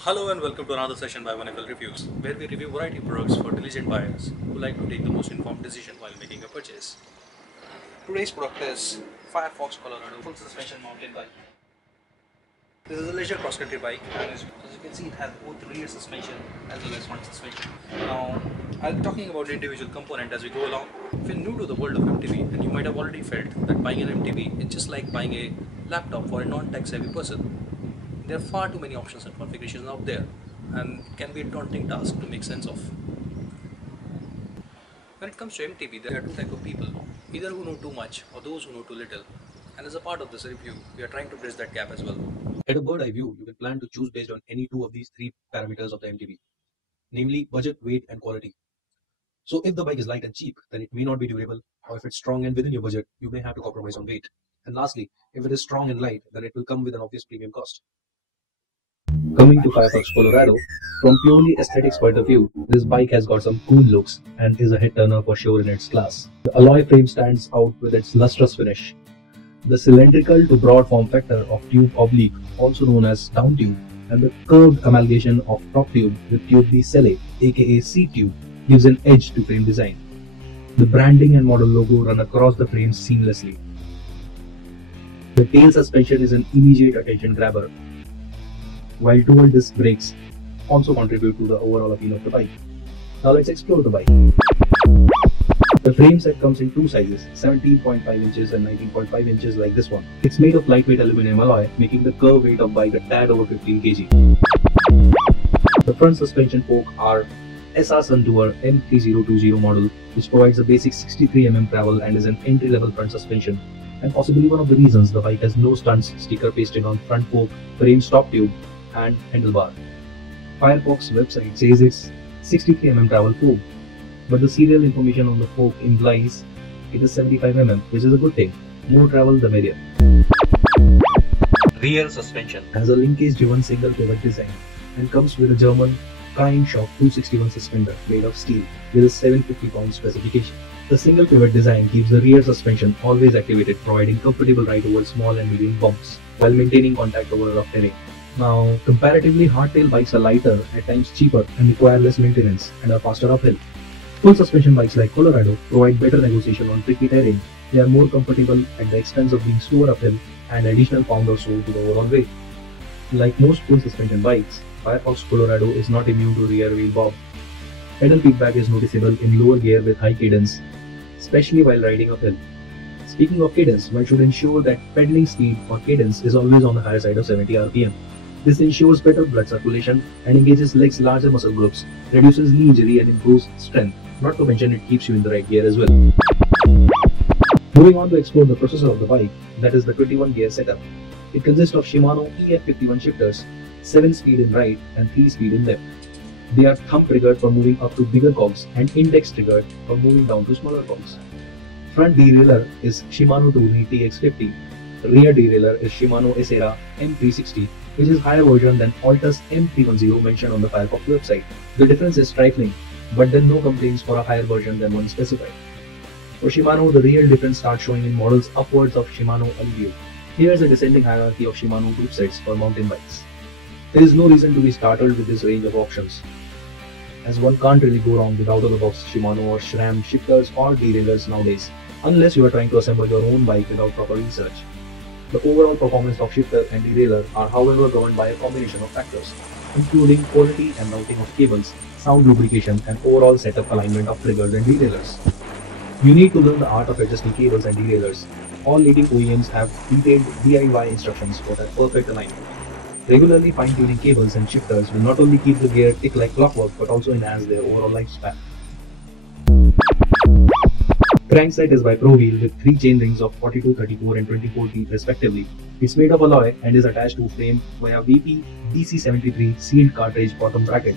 Hello and welcome to another session by One Reviews, where we review variety products for diligent buyers who like to take the most informed decision while making a purchase. Today's product is Firefox Colorado full suspension mountain bike. This is a leisure cross-country bike, and as you can see, it has both rear suspension as well as front suspension. Now, I'll be talking about the individual component as we go along. If you're new to the world of MTB, then you might have already felt that buying an MTB is just like buying a laptop for a non-tech savvy person. There are far too many options and configurations out there, and it can be a daunting task to make sense of. When it comes to MTB, there are two types of people, either who know too much or those who know too little. And as a part of this review, we are trying to bridge that gap as well. At a bird eye view, you can plan to choose based on any two of these three parameters of the MTB, namely budget, weight, and quality. So if the bike is light and cheap, then it may not be durable, or if it's strong and within your budget, you may have to compromise on weight. And lastly, if it is strong and light, then it will come with an obvious premium cost. Coming to Firefox Colorado, from purely aesthetics point of view, this bike has got some cool looks and is a head turner for sure in its class. The alloy frame stands out with its lustrous finish. The cylindrical to broad form factor of tube oblique, also known as down tube, and the curved amalgamation of top tube with tube de selle, aka C-tube, gives an edge to frame design. The branding and model logo run across the frame seamlessly. The tail suspension is an immediate attention grabber, while dual disc brakes also contribute to the overall appeal of the bike. Now let's explore the bike. The frame set comes in two sizes, 17.5 inches and 19.5 inches like this one. It's made of lightweight aluminum alloy, making the curve weight of bike a tad over 15 kg. The front suspension fork are SR Suntour M3020 model, which provides a basic 63 mm travel and is an entry-level front suspension, and possibly one of the reasons the bike has no stunts sticker pasted on front fork, frame stop tube, and handlebar. Firefox website says it's 63 mm travel fork, but the serial information on the fork implies it is 75 mm, which is a good thing. More travel the merrier. Rear suspension has a linkage-driven single pivot design and comes with a German Keinshock 261 suspender made of steel with a 750 pound specification. The single pivot design keeps the rear suspension always activated, providing comfortable ride over small and medium bumps while maintaining contact over rough terrain. Now, comparatively, hardtail bikes are lighter, at times cheaper, and require less maintenance and are faster uphill. Full suspension bikes like Colorado provide better negotiation on tricky terrain. They are more comfortable at the expense of being slower uphill and additional pound or so to the overall weight. Like most full suspension bikes, Firefox Colorado is not immune to rear wheel bob. Pedal feedback is noticeable in lower gear with high cadence, especially while riding uphill. Speaking of cadence, one should ensure that pedaling speed or cadence is always on the higher side of 70 rpm. This ensures better blood circulation and engages legs' larger muscle groups, reduces knee injury and improves strength. Not to mention it keeps you in the right gear as well. Moving on to explore the processor of the bike, that is the 21 gear setup. It consists of Shimano EF51 shifters, 7 speed in right and 3 speed in left. They are thumb triggered for moving up to bigger cogs and index triggered for moving down to smaller cogs. Front derailleur is Shimano Tourney TX50. Rear derailleur is Shimano Acera M360, which is higher version than Altus M310 mentioned on the Firefox website. The difference is trifling, but then no complaints for a higher version than one specified. For Shimano, the real difference starts showing in models upwards of Shimano Alivio. Here is a descending hierarchy of Shimano group sets for mountain bikes. There is no reason to be startled with this range of options, as one can't really go wrong with out-of-the-box Shimano or SRAM shifters or derailleurs nowadays, unless you are trying to assemble your own bike without proper research. The overall performance of shifter and derailleur are however governed by a combination of factors, including quality and routing of cables, sound lubrication, and overall setup alignment of triggers and derailleurs. You need to learn the art of adjusting cables and derailleurs. All leading OEMs have detailed DIY instructions for that perfect alignment. Regularly fine-tuning cables and shifters will not only keep the gear tick like clockwork but also enhance their overall lifespan. Crankset is by ProWheel with 3 chain rings of 42, 34 and 24 teeth respectively. It's made of alloy and is attached to frame via VP DC73 sealed cartridge bottom bracket,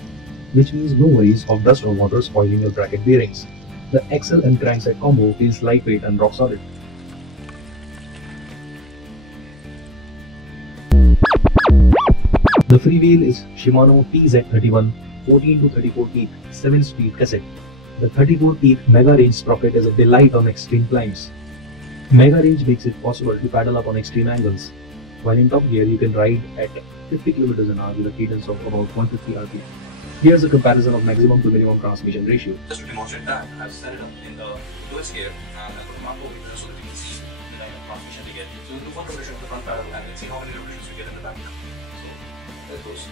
which means no worries of dust or water spoiling your bracket bearings. The axle and crankset combo feels lightweight and rock solid. The freewheel is Shimano TZ31 14 to 34 teeth 7-speed cassette. The 34 teeth Mega Range sprocket is a delight on extreme climbs. Mega Range makes it possible to paddle up on extreme angles. While in top gear, you can ride at 50 km an hour with a cadence of about 150 rpm. Here's a comparison of maximum to minimum transmission ratio. Just to demonstrate that, I've set it up in the lowest gear and I'll put a mark over here so that you can see the kind of transmission we get. So we'll do one rotation of the front paddle and we'll see how many revolutions we get in the back. So there goes.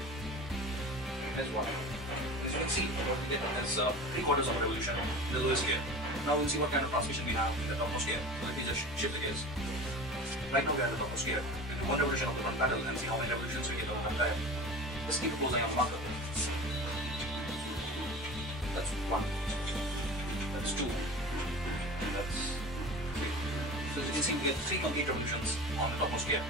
There's one. As you can see, what we get is 3/4 of a revolution in the lowest gear. Now we'll see what kind of transmission we have in the topmost gear. So let me just shift the gears. Right now we are in the topmost gear. We'll do one revolution of the front paddle and see how many revolutions we get on the front tire. Let's keep a close eye on the marker. That's 1. That's 2. That's 3. So as you can see, we get 3 complete revolutions on the topmost gear.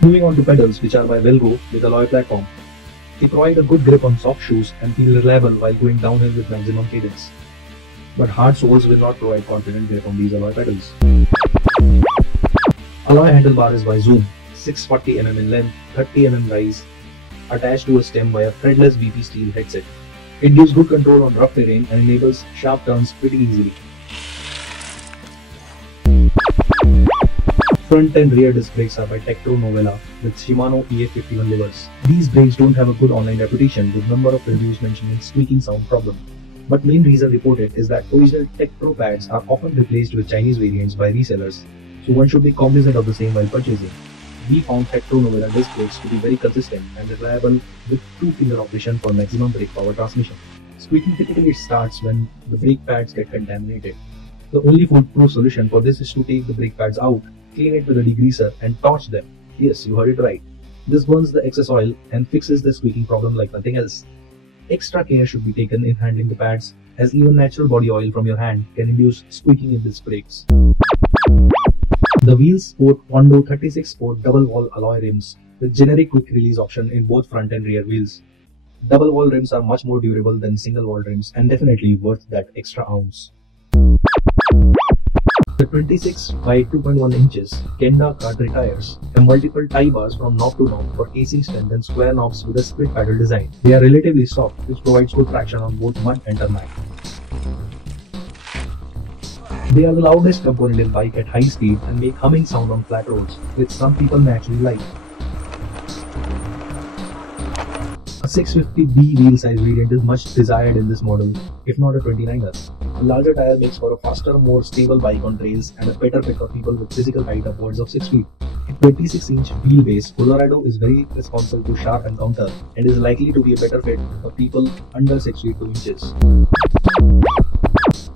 Moving on to pedals, which are by Velgo with alloy platform. They provide a good grip on soft shoes and feel reliable while going downhill with maximum cadence. But hard soles will not provide confident grip on these alloy pedals. Alloy handlebar is by Zoom, 640 mm in length, 30 mm rise, attached to a stem by a threadless BP steel headset. It gives good control on rough terrain and enables sharp turns pretty easily. Front and rear disc brakes are by Tektro Novella with Shimano EF51 levers. These brakes don't have a good online reputation, with number of reviews mentioning squeaking sound problem. But main reason reported is that original Tektro pads are often replaced with Chinese variants by resellers, so one should be cognizant of the same while purchasing. We found Tektro Novella disc brakes to be very consistent and reliable with 2-finger operation for maximum brake power transmission. Squeaking typically starts when the brake pads get contaminated. The only foolproof solution for this is to take the brake pads out, clean it with a degreaser and torch them. Yes, you heard it right. This burns the excess oil and fixes the squeaking problem like nothing else. Extra care should be taken in handling the pads, as even natural body oil from your hand can induce squeaking in disc brakes. The wheels sport Hondo 36 Sport double wall alloy rims with generic quick release option in both front and rear wheels. Double wall rims are much more durable than single wall rims and definitely worth that extra ounce. The 26 by 2.1 inches Kenda Cartridge tires have multiple tie bars from knob to knob for casing strength and square knobs with a split paddle design. They are relatively soft, which provides good traction on both mud and tarmac. They are the loudest component in bike at high speed and make humming sound on flat roads, which some people naturally like. A 650B wheel size variant is much desired in this model, if not a 29er. A larger tire makes for a faster, more stable bike on trails and a better fit for people with physical height upwards of 6 feet. A 26-inch wheelbase, Colorado is very responsive to sharp encounter and is likely to be a better fit for people under 6 feet 2 inches.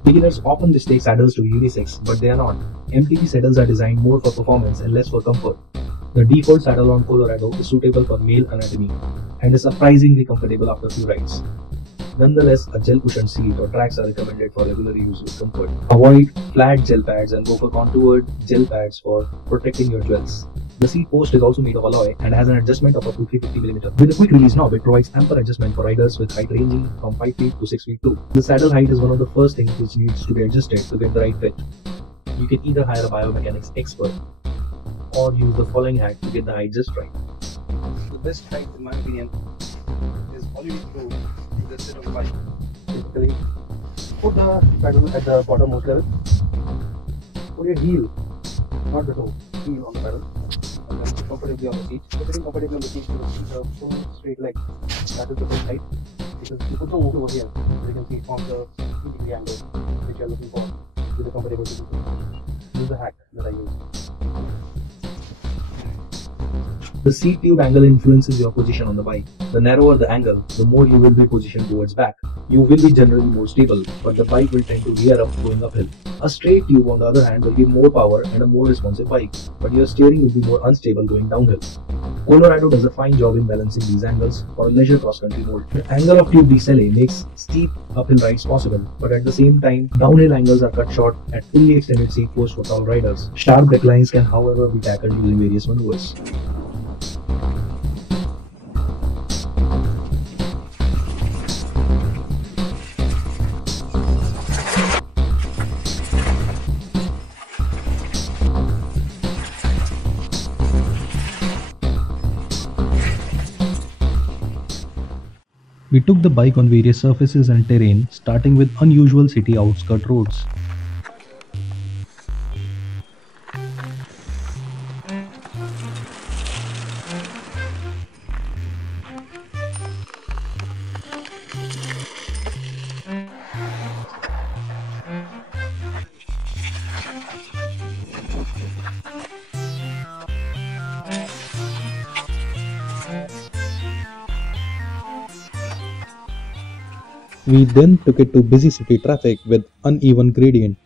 Beginners often mistake saddles to unisex, but they are not. MTB saddles are designed more for performance and less for comfort. The default saddle on Colorado is suitable for male anatomy and is surprisingly comfortable after few rides. Nonetheless, a gel cushioned seat or tracks are recommended for regular use with comfort. Avoid flat gel pads and go for contoured gel pads for protecting your jewels. The seat post is also made of alloy and has an adjustment of up to 350mm. With a quick release knob, it provides ample adjustment for riders with height ranging from 5 feet to 6 feet 2. The saddle height is one of the first things which needs to be adjusted to get the right fit. You can either hire a biomechanics expert or use the following hack to get the height just right. The best height, in my opinion, is all you need to do is just sit on the bike. Basically, put the pedal at the bottommost level. Put your heel, not the toe, heel on the pedal, and then sit comfortably on the seat. So sitting comfortably on the seat, you have a full straight leg. That is the best height. Because you put the weight over here, you can see it forms the 3-degree angle which you are looking for with a comfortable position. This is the hack that I use. The seat tube angle influences your position on the bike. The narrower the angle, the more you will be positioned towards back. You will be generally more stable, but the bike will tend to rear up going uphill. A straight tube, on the other hand, will give more power and a more responsive bike, but your steering will be more unstable going downhill. Colorado does a fine job in balancing these angles for a leisure cross-country mode. The angle of tube decele makes steep uphill rides possible, but at the same time, downhill angles are cut short at fully extended seat post for tall riders. Sharp declines can, however, be tackled using various maneuvers. We took the bike on various surfaces and terrain, starting with unusual city outskirt roads. We then took it to busy city traffic with uneven gradient.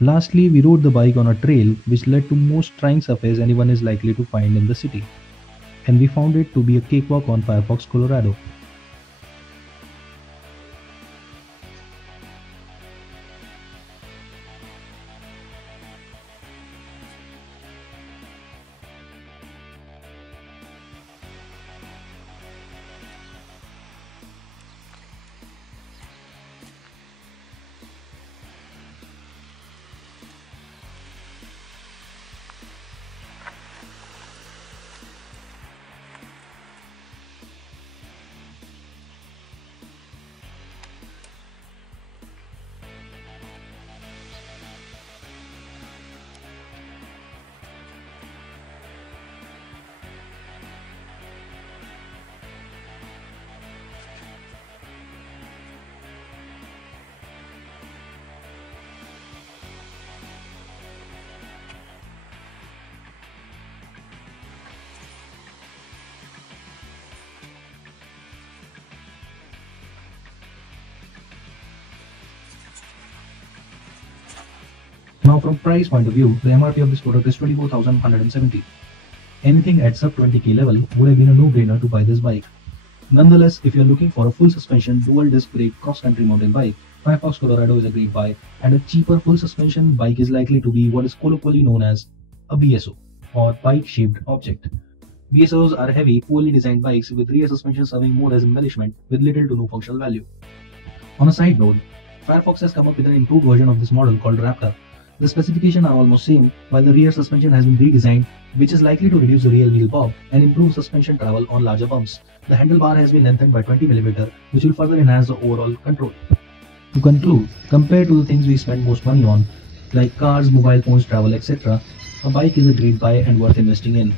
Lastly, we rode the bike on a trail which led to most trying surface anyone is likely to find in the city, and we found it to be a cakewalk on Firefox, Colorado. Now from price point of view, the MRP of this product is 24,170. Anything at sub 20k level would have been a no-brainer to buy this bike. Nonetheless, if you are looking for a full suspension dual disc brake cross-country mountain bike, Firefox Colorado is a great buy, and a cheaper full suspension bike is likely to be what is colloquially known as a BSO, or bike shaped object. BSOs are heavy, poorly designed bikes with rear suspension serving more as embellishment with little to no functional value. On a side note, Firefox has come up with an improved version of this model called Raptor. The specifications are almost same, while the rear suspension has been redesigned, which is likely to reduce the rear wheel bob and improve suspension travel on larger bumps. The handlebar has been lengthened by 20mm, which will further enhance the overall control. To conclude, compared to the things we spend most money on, like cars, mobile phones, travel, etc., a bike is a great buy and worth investing in.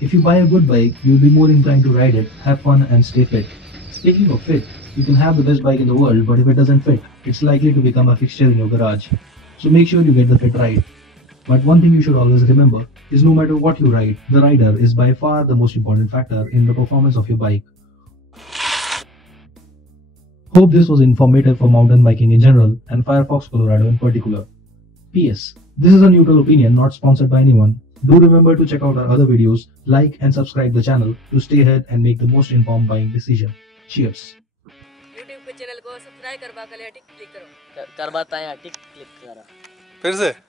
If you buy a good bike, you'll be more inclined to ride it, have fun and stay fit. Speaking of fit, you can have the best bike in the world, but if it doesn't fit, it's likely to become a fixture in your garage. So make sure you get the fit right. But one thing you should always remember is no matter what you ride, the rider is by far the most important factor in the performance of your bike. Hope this was informative for mountain biking in general and Firefox Colorado in particular. PS. This is a neutral opinion, not sponsored by anyone. Do remember to check out our other videos, like and subscribe the channel to stay ahead and make the most informed buying decision. Cheers. YouTube के channel को subscribe करवा के टिक click करो करवाता है टिक click करो फिर से